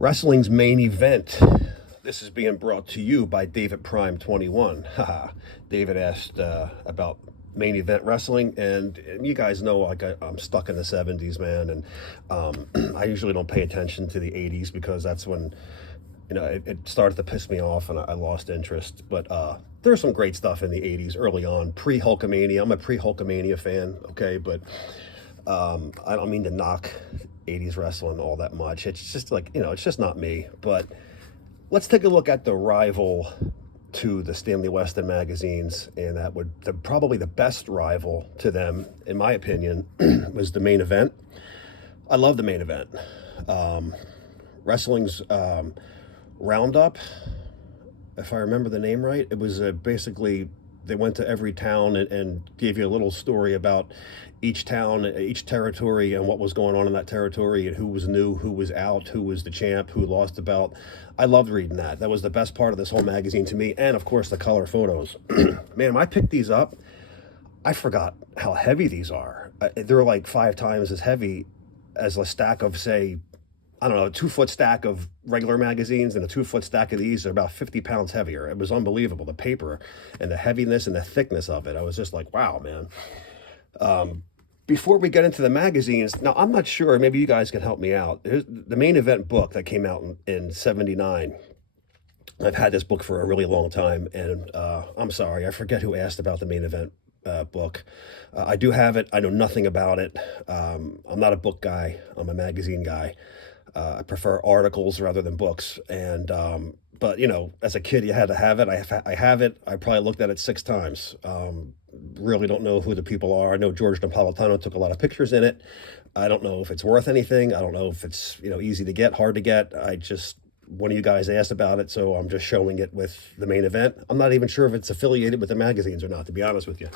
Wrestling's main event. This is being brought to you by David Prime 21. Haha. David asked about main event wrestling, and you guys know, like, I'm stuck in the 70s, man, and I usually don't pay attention to the 80s because that's when it started to piss me off and I lost interest. But there's some great stuff in the 80s early on, pre-Hulkamania. I'm a pre-Hulkamania fan, okay, but I don't mean to knock 80s wrestling all that much. It's just like, it's just not me. But let's take a look at the rival to the Stanley Weston magazines, and that would probably the best rival to them, in my opinion, was the main event. I love the main event. Wrestling's Roundup, if I remember the name right. It was basically they went to every town and gave you a little story about each town, each territory, and what was going on in that territory, and who was new, who was out, who was the champ, who lost the belt. I loved reading that. That was the best part of this whole magazine to me, and of course the color photos. Man, when I picked these up, I forgot how heavy these are. They're like 5 times as heavy as a stack of, say, I don't know, a 2-foot stack of regular magazines, and a 2-foot stack of these are about 50 pounds heavier. It was unbelievable, the paper and the heaviness and the thickness of it. I was just like, wow, man. Before we get into the magazines, now I'm not sure, maybe you guys can help me out. Here's the main event book that came out in 79. I've had this book for a really long time, and I'm sorry, I forget who asked about the main event book. I do have it. I know nothing about it. I'm not a book guy. I'm a magazine guy. I prefer articles rather than books. And but as a kid, you had to have it. I have it. I probably looked at it 6 times. Really don't know who the people are. I know George Napolitano took a lot of pictures in it. I don't know if it's worth anything. I don't know if it's easy to get, hard to get. One of you guys asked about it, so I'm just showing it with the main event. I'm not even sure if it's affiliated with the magazines or not, to be honest with you.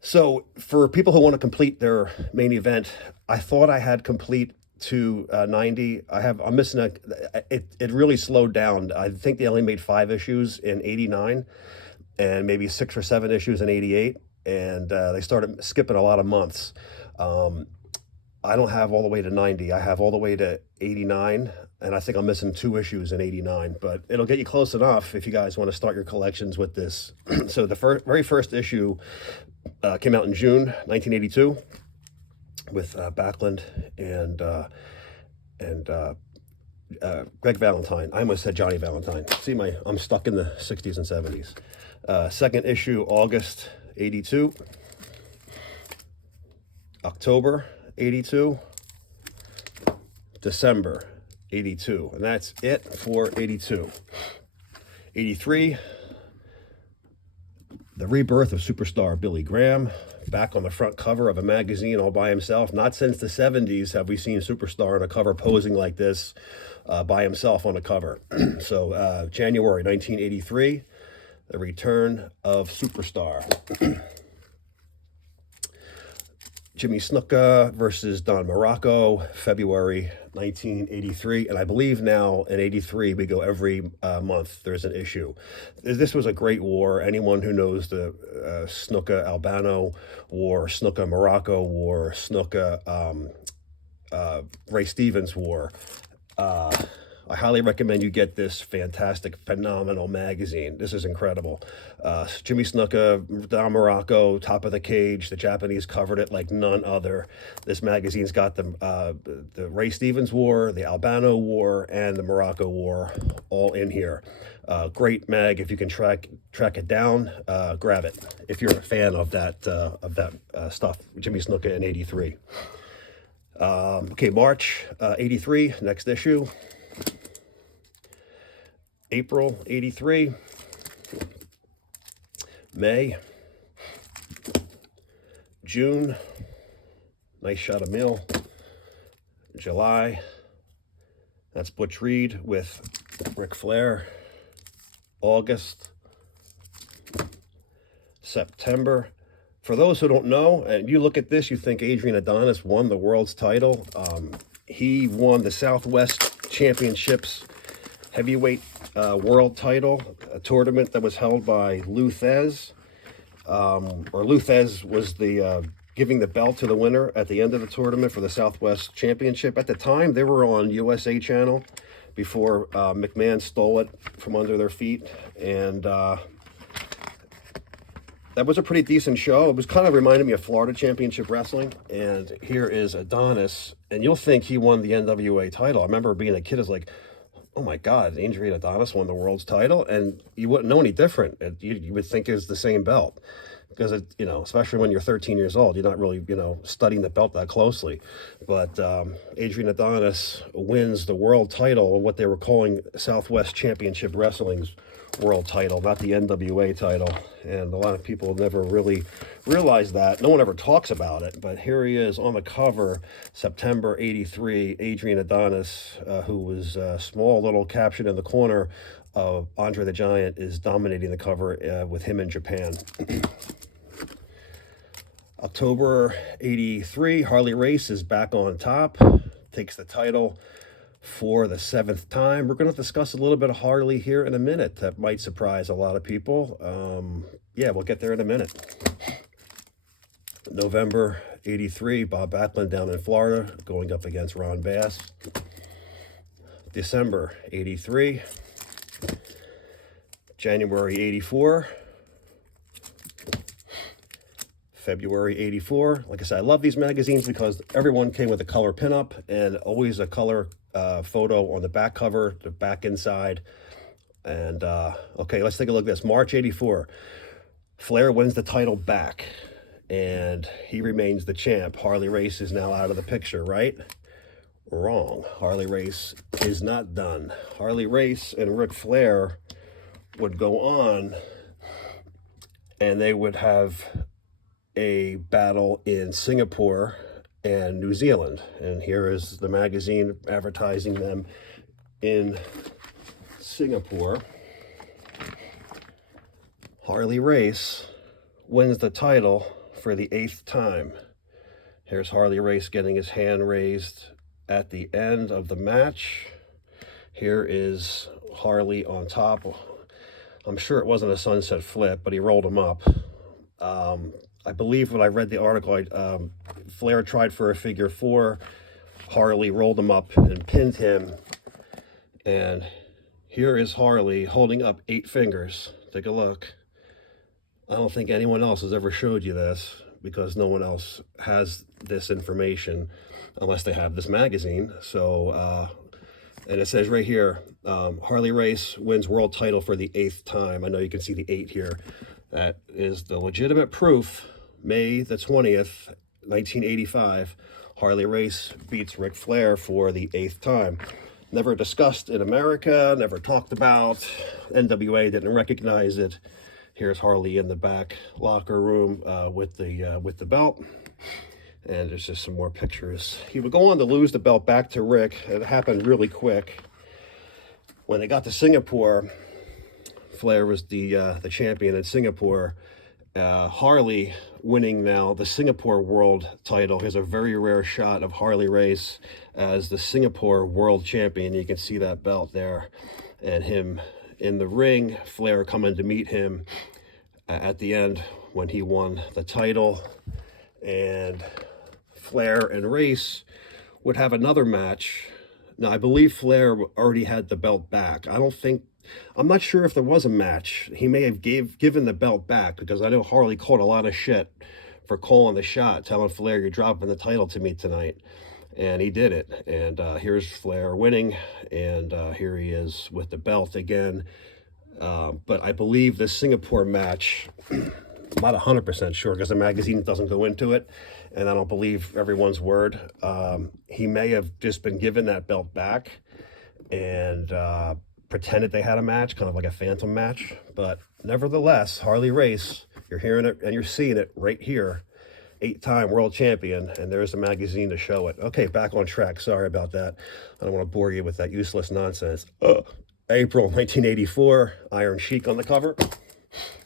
So for people who want to complete their main event, I thought I had complete to 90. I'm missing it really slowed down. I think they only made 5 issues in 89 and maybe 6 or 7 issues in 88, and they started skipping a lot of months. I don't have all the way to 90. I have all the way to 89, and I think I'm missing 2 issues in 89, but it'll get you close enough if you guys want to start your collections with this. So the very first issue came out in June 1982 with Backlund and Greg Valentine. I almost said Johnny Valentine. See, I'm stuck in the 60s and 70s. Second issue, August 82. October 82. December 82. And that's it for 82. 83. The rebirth of superstar Billy Graham, back on the front cover of a magazine all by himself. Not since the 70s have we seen Superstar on a cover posing like this by himself on a cover. So January 1983, the return of Superstar. Jimmy Snuka versus Don Morocco, February 1983. And I believe now in 83, we go every month, there's an issue. This was a great war. Anyone who knows the Snuka Albano war, Snuka Morocco war, Snuka Ray Stevens war, I highly recommend you get this fantastic, phenomenal magazine. This is incredible. Jimmy Snuka, Don Morocco, Top of the Cage. The Japanese covered it like none other. This magazine's got the Ray Stevens War, the Albano War, and the Morocco War all in here. Great mag. If you can track it down, grab it. If you're a fan of that stuff, Jimmy Snuka in '83. Okay, March 83, next issue. April 83, May, June, nice shot of Mill, July, that's Butch Reed with Ric Flair, August, September. For those who don't know, and you look at this, you think Adrian Adonis won the world's title. He won the Southwest Championships heavyweight world title, a tournament that was held by Lou Thez. Lou Thez was the giving the belt to the winner at the end of the tournament for the Southwest Championship. At the time, they were on USA Channel before McMahon stole it from under their feet. And that was a pretty decent show. It was kind of reminded me of Florida Championship Wrestling. And here is Adonis. And you'll think he won the NWA title. I remember being a kid, is like, oh my God, Adrian Adonis won the world's title. And you wouldn't know any different. You would think it's the same belt. Because, especially when you're 13 years old, you're not really, studying the belt that closely. But Adrian Adonis wins the world title, what they were calling Southwest Championship Wrestling's world title, not the NWA title. And a lot of people never really realize that. No one ever talks about it. But here he is on the cover, September 83, Adrian Adonis, who was a small little caption in the corner of Andre the Giant, is dominating the cover with him in Japan. October 83, Harley Race is back on top, takes the title for the 7th time. We're going to discuss a little bit of Harley here in a minute. That might surprise a lot of people. Yeah, we'll get there in a minute. November 83, Bob Backlund down in Florida, going up against Ron Bass. December 83. January 84. February 84. Like I said, I love these magazines because everyone came with a color pinup and always a color photo on the back cover, the back inside. And okay, let's take a look at this. March 84. Flair wins the title back and he remains the champ. Harley Race is now out of the picture, right? Wrong. Harley Race is not done. Harley Race and Ric Flair would go on and they would have a battle in Singapore and New Zealand. And here is the magazine advertising them in Singapore. Harley Race wins the title for the 8th time. Here's Harley Race getting his hand raised at the end of the match. Here is Harley on top. I'm sure it wasn't a sunset flip, but he rolled him up. I believe when I read the article, Flair tried for a figure 4. Harley rolled him up and pinned him. And here is Harley holding up 8 fingers. Take a look. I don't think anyone else has ever showed you this because no one else has this information unless they have this magazine. So, and it says right here, Harley Race wins world title for the 8th time. I know you can see the 8 here. That is the legitimate proof. May the 20th, 1985, Harley Race beats Ric Flair for the 8th time. Never discussed in America, never talked about. NWA didn't recognize it. Here's Harley in the back locker room with the belt. And there's just some more pictures. He would go on to lose the belt back to Rick. It happened really quick. When they got to Singapore, Flair was the champion in Singapore. Harley winning now the Singapore world title. Here's a very rare shot of Harley Race as the Singapore world champion. You can see that belt there and him in the ring. Flair coming to meet him at the end when he won the title. And Flair and Race would have another match. Now, I believe Flair already had the belt back. I'm not sure if there was a match. He may have given the belt back because I know Harley caught a lot of shit for calling the shot, telling Flair, you're dropping the title to me tonight. And he did it. And here's Flair winning. And here he is with the belt again. But I believe the Singapore match, I'm not 100% sure because the magazine doesn't go into it. And I don't believe everyone's word. He may have just been given that belt back and pretended they had a match, kind of like a phantom match. But nevertheless, Harley Race, you're hearing it and you're seeing it right here. 8-time world champion, and there's a magazine to show it. Okay, back on track. Sorry about that. I don't want to bore you with that useless nonsense. April 1984, Iron Sheik on the cover.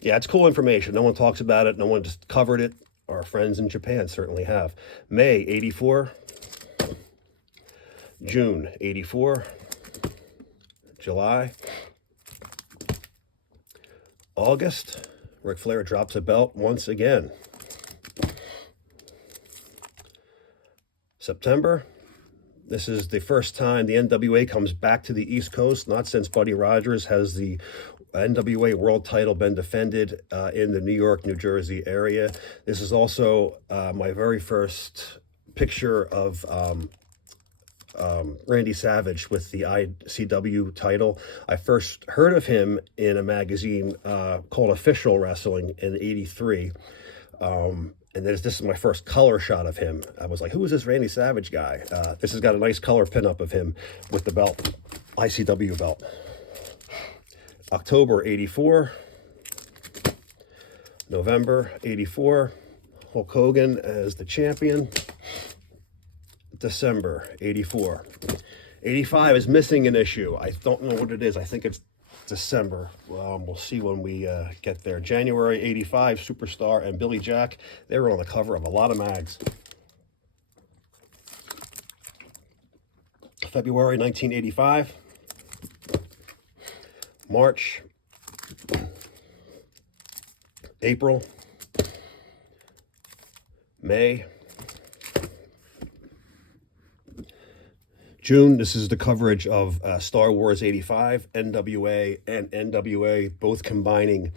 Yeah, it's cool information. No one talks about it. No one just covered it. Our friends in Japan certainly have. May 84, June 84, July, August, Ric Flair drops a belt once again. September. This is the first time the NWA comes back to the East Coast, not since Buddy Rogers has the NWA world title been defended in the New York, New Jersey area. This is also my very first picture of Randy Savage with the ICW title. I first heard of him in a magazine called Official Wrestling in '83. And this is my first color shot of him. I was like, who is this Randy Savage guy? This has got a nice color pinup of him with the belt, ICW belt. October '84, November '84, Hulk Hogan as the champion. December '84. '85 is missing an issue. I don't know what it is. I think it's December. We'll see when we get there. January '85, Superstar and Billy Jack. They were on the cover of a lot of mags. February 1985. March. April. May. June, this is the coverage of Star Wars '85, NWA and NWA both combining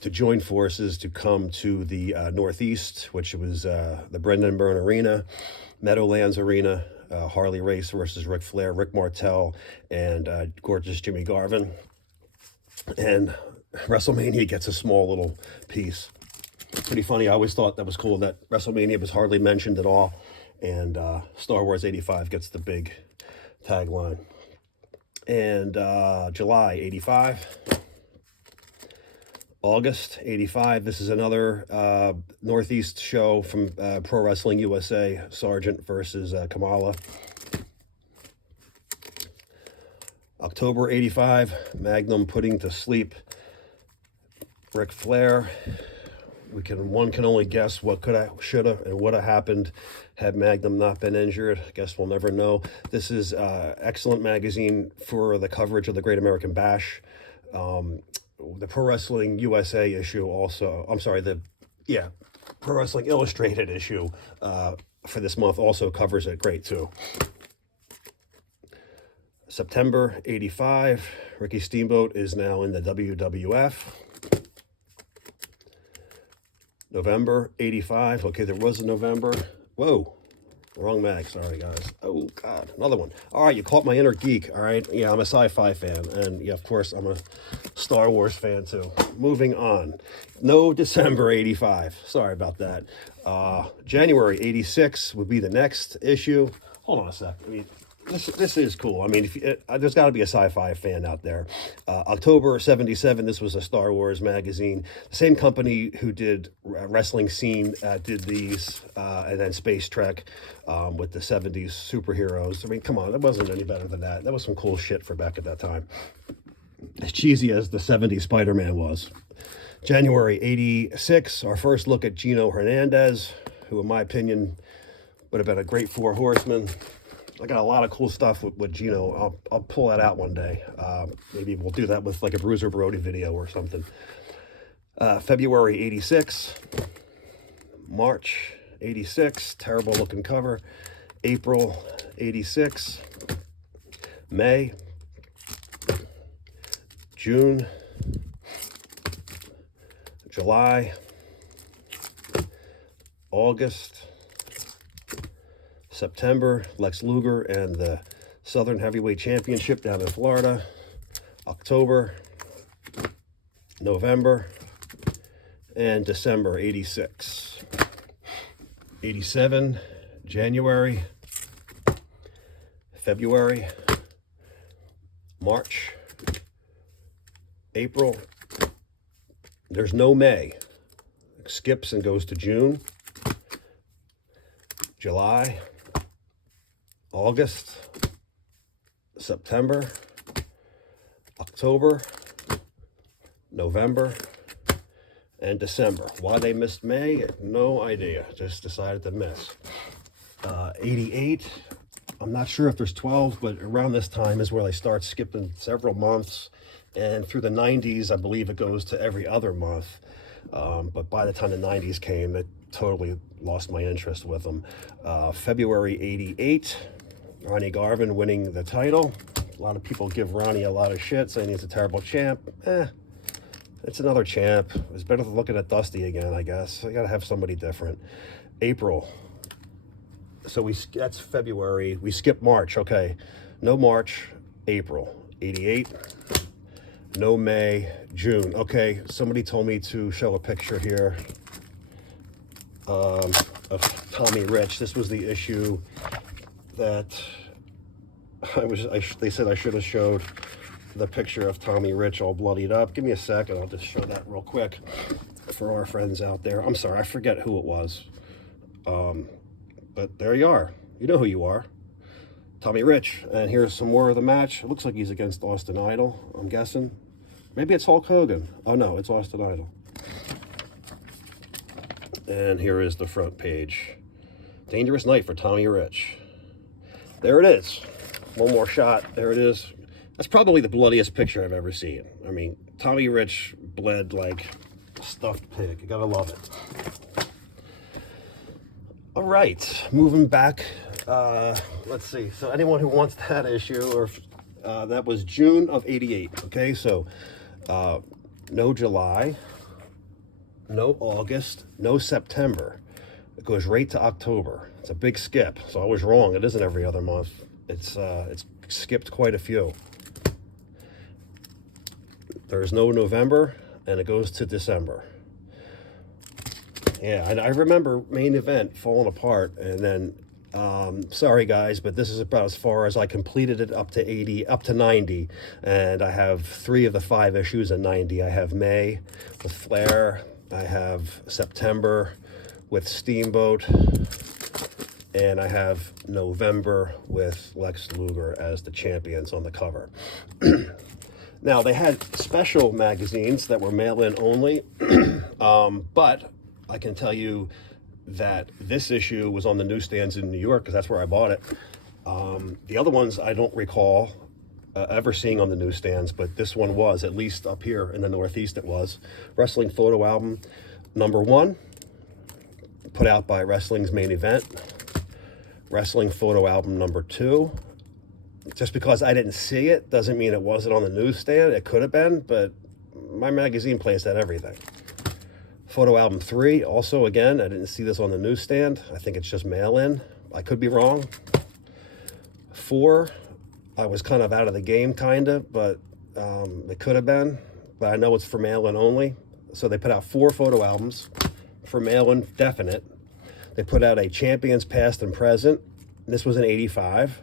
to join forces to come to the Northeast, which was the Brendan Byrne Arena, Meadowlands Arena, Harley Race versus Ric Flair, Rick Martel, and gorgeous Jimmy Garvin. And WrestleMania gets a small little piece. Pretty funny. I always thought that was cool that WrestleMania was hardly mentioned at all, and Star Wars '85 gets the big tagline. And July '85, August '85. This is another Northeast show from Pro Wrestling USA, Sargent versus Kamala. October '85, Magnum putting to sleep Ric Flair. One can only guess what could have, should have, and would have happened had Magnum not been injured. I guess we'll never know. This is excellent magazine for the coverage of the Great American Bash. The Pro Wrestling USA issue also, Pro Wrestling Illustrated issue for this month also covers it great too. September '85, Ricky Steamboat is now in the WWF. November '85. Okay, there was a November. Whoa, wrong mag. Sorry, guys. Oh, God, another one. All right, you caught my inner geek. All right, yeah, I'm a sci-fi fan. And, yeah, of course, I'm a Star Wars fan, too. Moving on. No December '85. Sorry about that. January '86 would be the next issue. Hold on a sec. I mean, this is cool. I mean, there's got to be a sci-fi fan out there. October '77, this was a Star Wars magazine. The same company who did Wrestling Scene did these, and then Space Trek with the '70s superheroes. I mean, come on, that wasn't any better than that. That was some cool shit for back at that time. As cheesy as the '70s Spider-Man was. January '86, our first look at Gino Hernandez, who in my opinion would have been a great Four Horsemen. I got a lot of cool stuff with Gino. I'll pull that out one day. Maybe we'll do that with like a Bruiser Brody video or something. February '86. March '86. Terrible looking cover. April '86. May. June. July. August. September, Lex Luger and the Southern Heavyweight Championship down in Florida. October, November, and December '86. '87, January, February, March, April. There's no May. It skips and goes to June, July, August, September, October, November, and December. Why they missed May, no idea. Just decided to miss. '88, I'm not sure if there's 12, but around this time is where they start skipping several months. And through the '90s, I believe it goes to every other month. But by the time the '90s came, totally lost my interest with him. February 88, Ronnie Garvin winning the title. A lot of people give Ronnie a lot of shit, saying he's a terrible champ. It's another champ. It's better than looking at Dusty again, I guess. I gotta have somebody different. April. So that's February. We skip March. Okay, no March. April 88. No May. June. Okay, somebody told me to show a picture here of Tommy Rich. This was the issue that they said I should have showed the picture of Tommy Rich all bloodied up. Give me a second. I'll just show that real quick for our friends out there. I'm sorry, I forget who it was. But there you are. You know who you are. Tommy Rich. And here's some more of the match. It looks like he's against Austin Idol, I'm guessing. Maybe it's Hulk Hogan. Oh no, it's Austin Idol. And here is the front page. Dangerous night for Tommy Rich. There it is. One more shot. There it is. That's probably the bloodiest picture I've ever seen. I mean, Tommy Rich bled like a stuffed pig. You gotta love it. All right, moving back. Let's see. So anyone who wants that issue, or that was June of '88. Okay, so no July, no August, no September. It goes right to October. It's a big skip. So I was wrong. It isn't every other month. It's skipped quite a few. There's no November, and it goes to December. Yeah, and I remember main event falling apart, and then sorry guys, but this is about as far as I completed it, up to 80, up to 90, and I have 3 of the 5 issues in 90. I have May with Flair, I have September with Steamboat, and I have November with Lex Luger as the champions on the cover. Now, they had special magazines that were mail-in only, but I can tell you that this issue was on the newsstands in New York, because that's where I bought it. The other ones I don't recall ever seeing on the newsstands, but this one was, at least up here in the Northeast it was. Wrestling Photo Album #1, put out by Wrestling's Main Event. Wrestling Photo Album #2. Just because I didn't see it doesn't mean it wasn't on the newsstand. It could have been, but my magazine place had everything. Photo Album 3, also, again, I didn't see this on the newsstand. I think it's just mail-in. I could be wrong. 4, I was kind of out of the game, kind of, but it could have been. But I know it's for mail-in only. So they put out 4 photo albums for mail-in, definite. They put out a Champions Past and Present. This was in '85.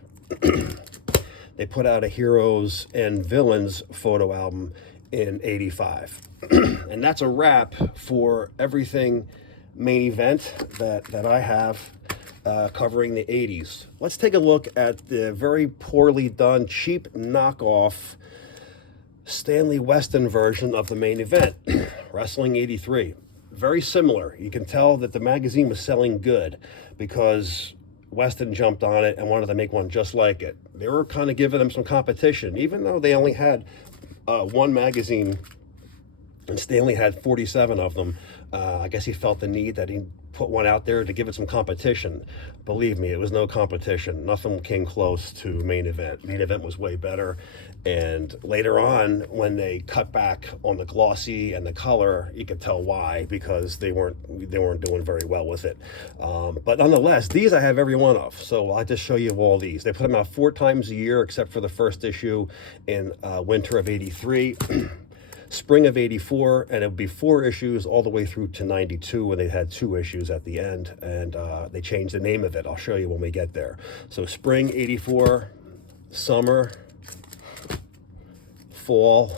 They put out a Heroes and Villains photo album in '85. And that's a wrap for everything main event that I have covering the 80s. Let's take a look at the very poorly done, cheap knockoff Stanley Weston version of the main event, Wrestling '83. Very similar. You can tell that the magazine was selling good because Weston jumped on it and wanted to make one just like it. They were kind of giving them some competition, even though they only had one magazine, and Stanley had 47 of them. I guess he felt the need that he put one out there to give it some competition. Believe me, it was no competition. Nothing came close to Main Event. Main Event was way better. And later on, when they cut back on the glossy and the color, you could tell why, because they weren't doing very well with it. But nonetheless, these I have every one of. So I'll just show you all these. They put them out 4 times a year, except for the first issue in winter of '83. Spring of '84, and it would be 4 issues all the way through to '92, when they had 2 issues at the end, and they changed the name of it. I'll show you when we get there. So spring '84, summer, fall,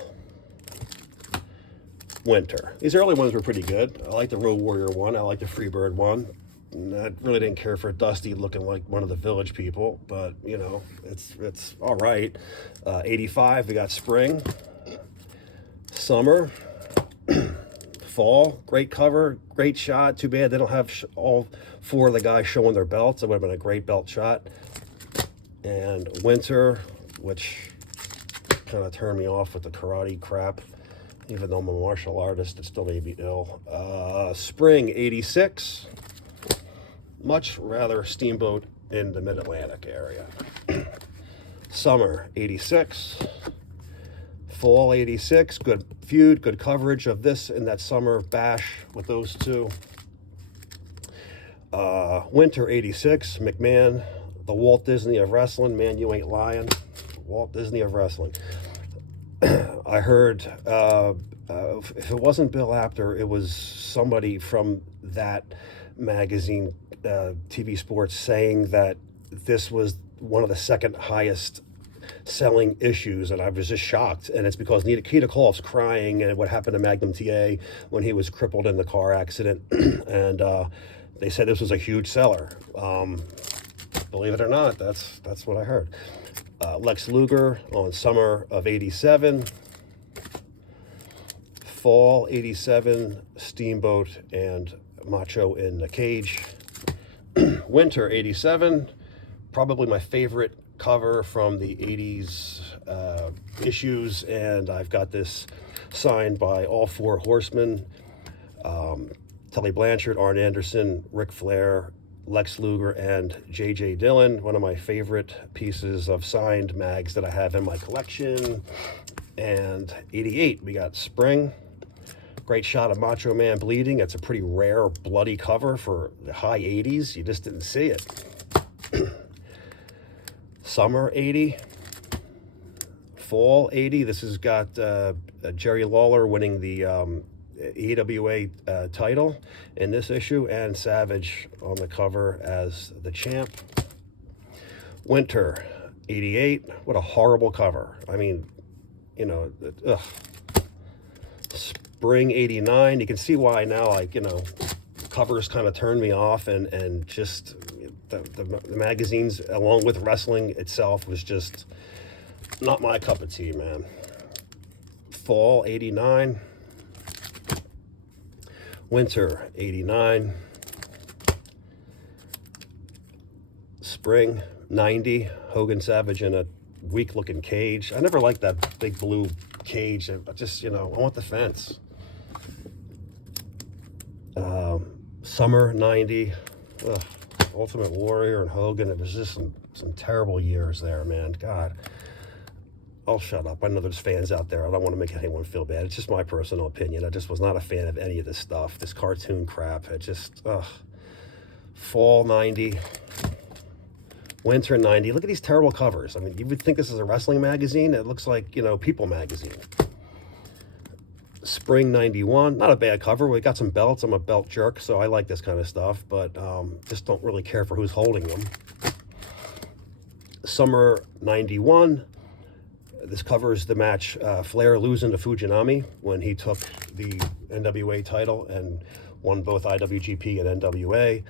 winter. These early ones were pretty good. I like the Road Warrior one. I like the Freebird one. I really didn't care for Dusty looking like one of the Village people, but you know, it's all right. '85, we got spring, summer, fall. Great cover, great shot. Too bad they don't have all 4 of the guys showing their belts. It would have been a great belt shot. And winter, which kind of turned me off with the karate crap. Even though I'm a martial artist, it still made me ill. Spring 86. Much rather Steamboat in the Mid-Atlantic area. Summer 86. Fall 86. Good feud, good coverage of this in that summer bash with those two. Winter 86. McMahon, the Walt Disney of wrestling. Man, you ain't lying. Walt Disney of wrestling. I heard, if it wasn't Bill Apter, it was somebody from that magazine, TV Sports, saying that this was one of the second highest selling issues, and I was just shocked. And it's because Nikita Koloff's crying and what happened to Magnum TA when he was crippled in the car accident. And they said this was a huge seller. Believe it or not, that's what I heard. Lex Luger on summer of 87. Fall 87, Steamboat and Macho in the cage. Winter 87, probably my favorite cover from the 80s issues, and I've got this signed by all four horsemen. Tully Blanchard, Arn Anderson, Ric Flair, Lex Luger, and J.J. Dillon. One of my favorite pieces of signed mags that I have in my collection. And 88, we got Spring. Great shot of Macho Man bleeding. It's a pretty rare bloody cover for the high 80s. You just didn't see it. Summer 80. Fall 80. This has got Jerry Lawler winning the EWA title in this issue, and Savage on the cover as the champ. Winter 88. What a horrible cover. I mean, you know, ugh. Spring 89. You can see why now, like, you know, covers kind of turned me off, and just the magazines along with wrestling itself was just not my cup of tea, man. Fall 89. Winter 89. Spring 90. Hogan Savage in a weak looking cage. I never liked that big blue cage. I just, you know, I want the fence. Summer 90. Ugh. Ultimate Warrior and Hogan. It was just some terrible years there, man. God. I'll shut up. I know there's fans out there. I don't want to make anyone feel bad. It's just my personal opinion. I just was not a fan of any of this stuff. This cartoon crap. It just, ugh. Fall 90. Winter 90. Look at these terrible covers. I mean, you would think this is a wrestling magazine. It looks like, you know, People magazine. Spring 91. Not a bad cover. We got some belts. I'm a belt jerk, so I like this kind of stuff, but just don't really care for who's holding them. Summer 91. This covers the match Flair losing to Fujinami when he took the NWA title and won both IWGP and NWA.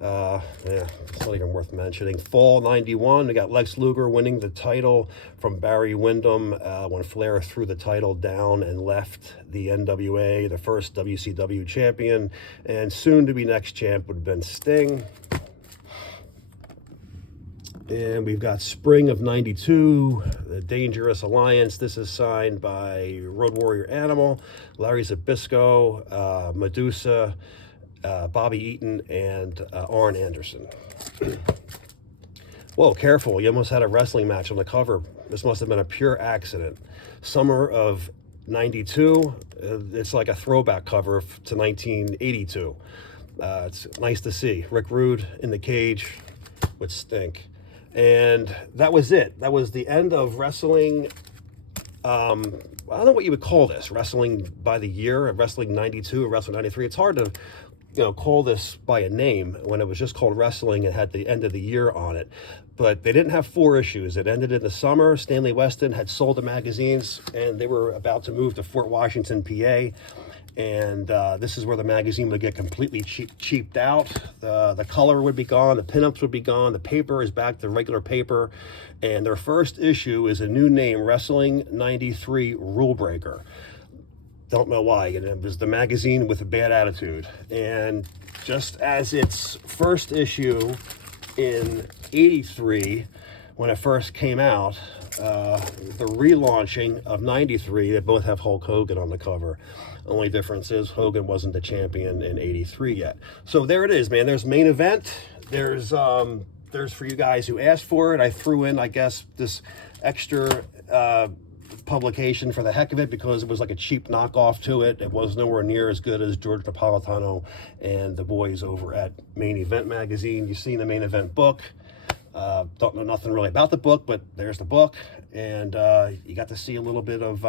Yeah, it's not even worth mentioning. Fall 91, we got Lex Luger winning the title from Barry Windham when Flair threw the title down and left the NWA, the first WCW champion, and soon to be next champ would have been Sting. And we've got Spring of 92, the Dangerous Alliance. This is signed by Road Warrior Animal, Larry Zbyszko, Medusa, Bobby Eaton, and Arn Anderson. Whoa, careful. You almost had a wrestling match on the cover. This must have been a pure accident. Summer of 92. It's like a throwback cover to 1982. It's nice to see. Rick Rude in the cage with Stink. And that was it. That was the end of wrestling. I don't know what you would call this. Wrestling by the year, Wrestling 92, Wrestling 93. It's hard to, you know, call this by a name when it was just called Wrestling and had the end of the year on it. But they didn't have 4 issues. It ended in the summer. Stanley Weston had sold the magazines, and they were about to move to Fort Washington, PA. And this is where the magazine would get completely cheaped out. The color would be gone. The pinups would be gone. The paper is back to regular paper. And their first issue is a new name, Wrestling 93 Rule Breaker. Don't know why. And it was the magazine with a bad attitude. And just as its first issue in 83 when it first came out, the relaunching of 93, they both have Hulk Hogan on the cover. Only difference is Hogan wasn't the champion in 83 yet. So there it is, man. There's main event. There's for you guys who asked for it. I threw in, I guess, this extra publication for the heck of it because it was like a cheap knockoff to it. It was nowhere near as good as George Napolitano and the boys over at Main Event magazine. You've seen the Main Event book. Don't know nothing really about the book, but there's the book, and you got to see a little bit of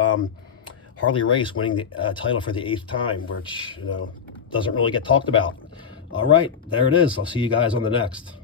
Harley Race winning the title for the 8th time, which, you know, doesn't really get talked about. All right, there it is. I'll see you guys on the next.